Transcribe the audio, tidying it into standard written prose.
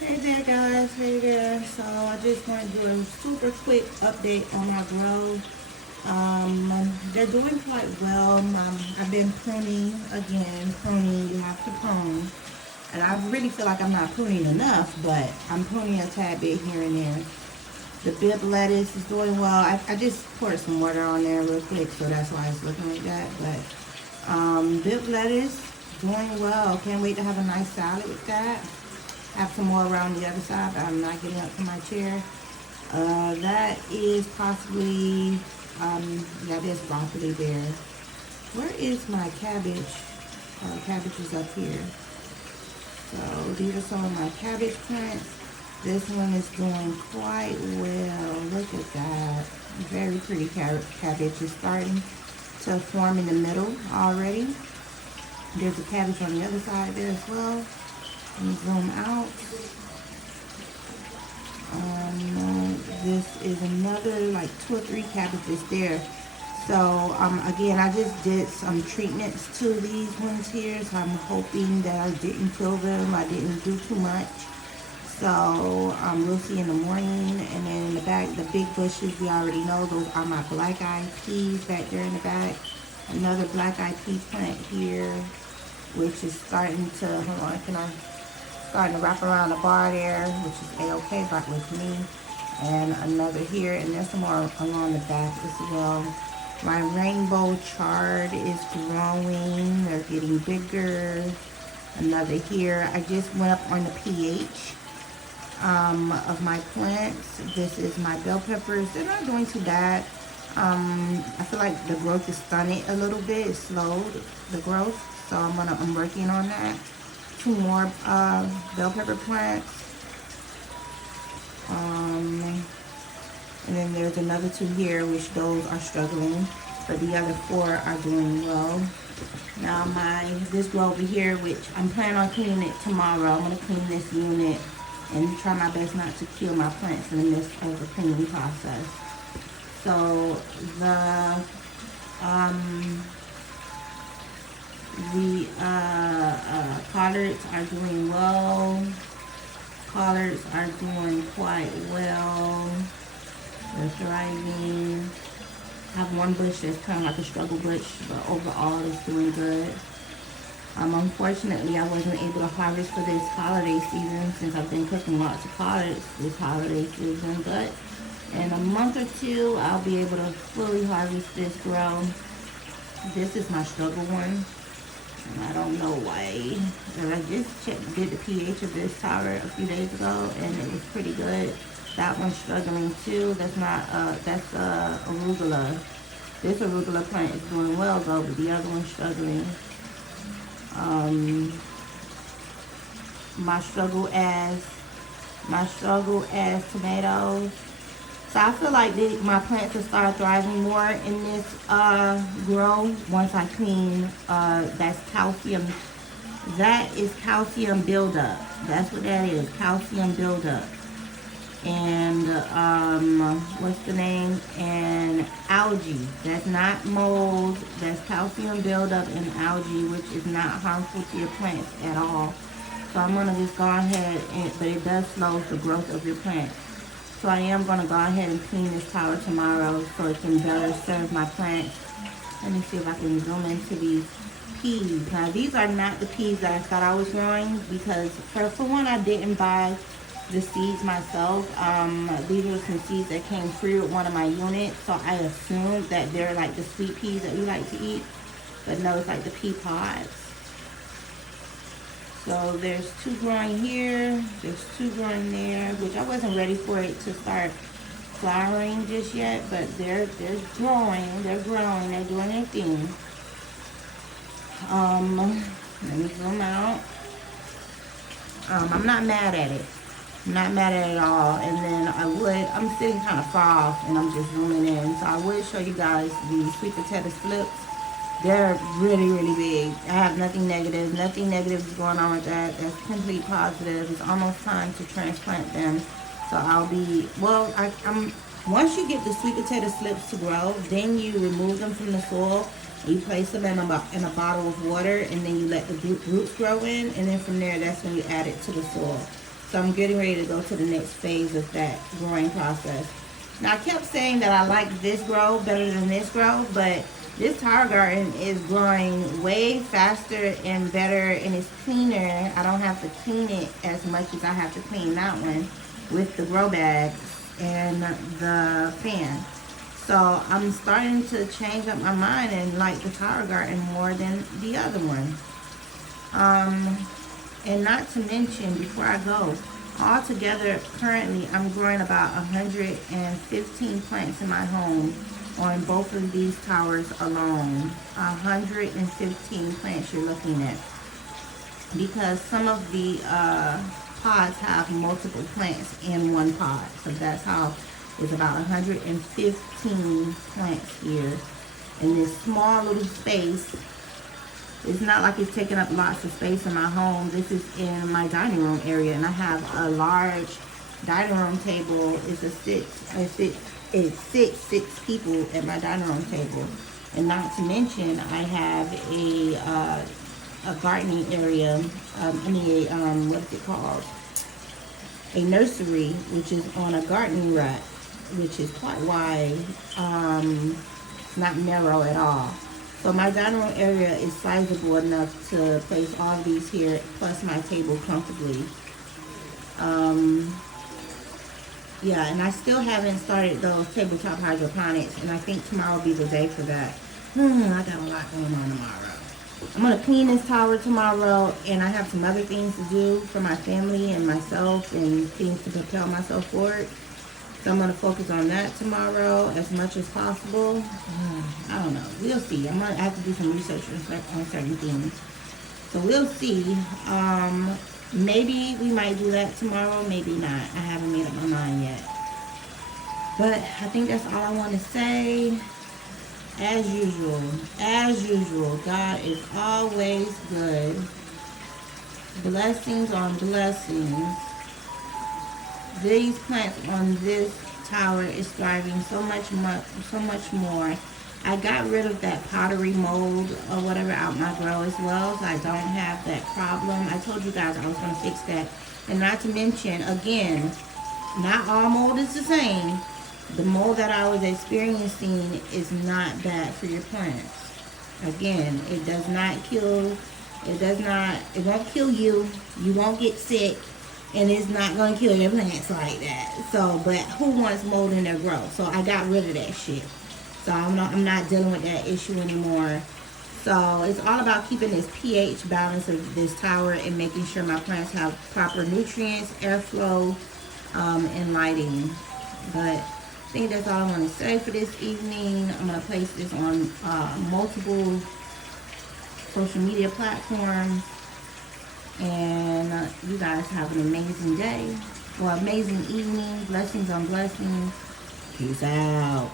Hey there guys, hey there. So I just want to do a super quick update on my grow. They're doing quite well. I've been pruning again. Pruning, you have to prune. And I really feel like I'm not pruning enough, but I'm pruning a tad bit here and there. The bib lettuce is doing well. I just poured some water on there real quick, so that's why it's looking like that. But bib lettuce doing well. Can't wait to have a nice salad with that. Have some more around the other side, but I'm not getting up from my chair. That is possibly, that is broccoli there. Where is my cabbage? Cabbage is up here. So these are some of my cabbage plants. This one is doing quite well. Look at that. Very pretty cabbage is starting to form in the middle already. There's a cabbage on the other side there as well. Let me zoom out. This is another like 2 or 3 cabbages there. So again, I just did some treatments to these ones here. So I'm hoping that I didn't kill them. I didn't do too much. So we'll see in the morning. And then in the back, the big bushes, we already know those are my black-eyed peas back there in the back. Another black-eyed pea plant here, which is starting to, hold on, starting to wrap around the bar there, which is a-okay back with me. And another here, and there's some more along the back as well. My rainbow chard is growing. They're getting bigger. Another here. I just went up on the pH of my plants. This is my bell peppers. They're not doing too bad. I feel like the growth is stunted a little bit. It slowed the growth, so I'm working on that. 2 more bell pepper plants. And then there's another 2 here, which those are struggling, but the other 4 are doing well. Now this grow over here, which I'm planning on cleaning it tomorrow. I'm gonna clean this unit and try my best not to kill my plants in the midst of the cleaning process. So the collards are doing well. Collards are doing quite well. They're thriving. I have one bush that's kind of like a struggle bush, but overall it's doing good. Unfortunately, I wasn't able to harvest for this holiday season since I've been cooking lots of collards this holiday season, but in a month or 2, I'll be able to fully harvest this grow. This is my struggle one. And I don't know why. I just did the pH of this tower a few days ago, and it was pretty good. That one's struggling too. That's not, that's arugula. This arugula plant is doing well though, but the other one's struggling. My struggle as tomatoes. So I feel like my plants will start thriving more in this grow once I clean. That's calcium. That is calcium buildup. That's what that is, calcium buildup. And what's the name? And algae. That's not mold. That's calcium buildup and algae, which is not harmful to your plants at all. So I'm gonna just go ahead but it does slow the growth of your plant. So I am gonna go ahead and clean this tower tomorrow so it can better serve my plants. Let me see if I can zoom into these peas. Now these are not the peas that I thought I was growing, because for one, I didn't buy the seeds myself. These were some seeds that came free with one of my units, so I assumed that they're like the sweet peas that we like to eat, but no, it's like the pea pods. So there's 2 growing here, there's 2 growing there, which I wasn't ready for it to start flowering just yet, but they're growing, they're doing their thing. Let me zoom out. I'm not mad at it. I'm not mad at it at all. And then I'm sitting kind of far off and I'm just zooming in. So I would show you guys the sweet potato slips. They're really, really big. I have nothing negative. Nothing negative is going on with that. That's complete positive. It's almost time to transplant them. So I'll be, once you get the sweet potato slips to grow, then you remove them from the soil. You place them in a bottle of water, and then you let the roots grow in. And then from there, that's when you add it to the soil. So I'm getting ready to go to the next phase of that growing process. Now I kept saying that I like this grow better than this grow, but this tower garden is growing way faster and better, and it's cleaner. I don't have to clean it as much as I have to clean that one with the grow bags and the fan. So I'm starting to change up my mind and like the tower garden more than the other one. And not to mention, before I go, altogether currently I'm growing about 115 plants in my home on both of these towers alone. 115 plants you're looking at, because some of the pods have multiple plants in one pod. So that's how it's about 115 plants here in this small little space. It's not like it's taking up lots of space in my home. This is in my dining room area, and I have a large dining room table. It's six people at my dining room table, and not to mention I have a gardening area. What is it called? A nursery, which is on a gardening rack, which is quite wide, not narrow at all. So my dining room area is sizable enough to place all of these here, plus my table comfortably. Yeah, and I still haven't started those tabletop hydroponics, and I think tomorrow will be the day for that. I got a lot going on tomorrow. I'm going to clean this tower tomorrow, and I have some other things to do for my family and myself and things to propel myself forward. So I'm going to focus on that tomorrow as much as possible. I don't know. We'll see. I'm going to have to do some research on certain things. So we'll see. Maybe we might do that tomorrow. Maybe not. I haven't made up my mind yet. But I think that's all I want to say. As usual, God is always good. Blessings on blessings. These plants on this tower is thriving so much more. I got rid of that pottery mold or whatever out my grow as well, so I don't have that problem. I told you guys I was going to fix that. And not to mention, again, not all mold is the same. The mold that I was experiencing is not bad for your plants. Again, it does not kill, it won't kill you. You won't get sick. And it's not going to kill your plants like that. So, but who wants mold in their growth? So I got rid of that shit. So I'm not dealing with that issue anymore. So it's all about keeping this pH balance of this tower and making sure my plants have proper nutrients, airflow, and lighting. But I think that's all I want to say for this evening. I'm going to place this on multiple social media platforms. And you guys have an amazing day or amazing evening. Blessings on blessings. Peace out.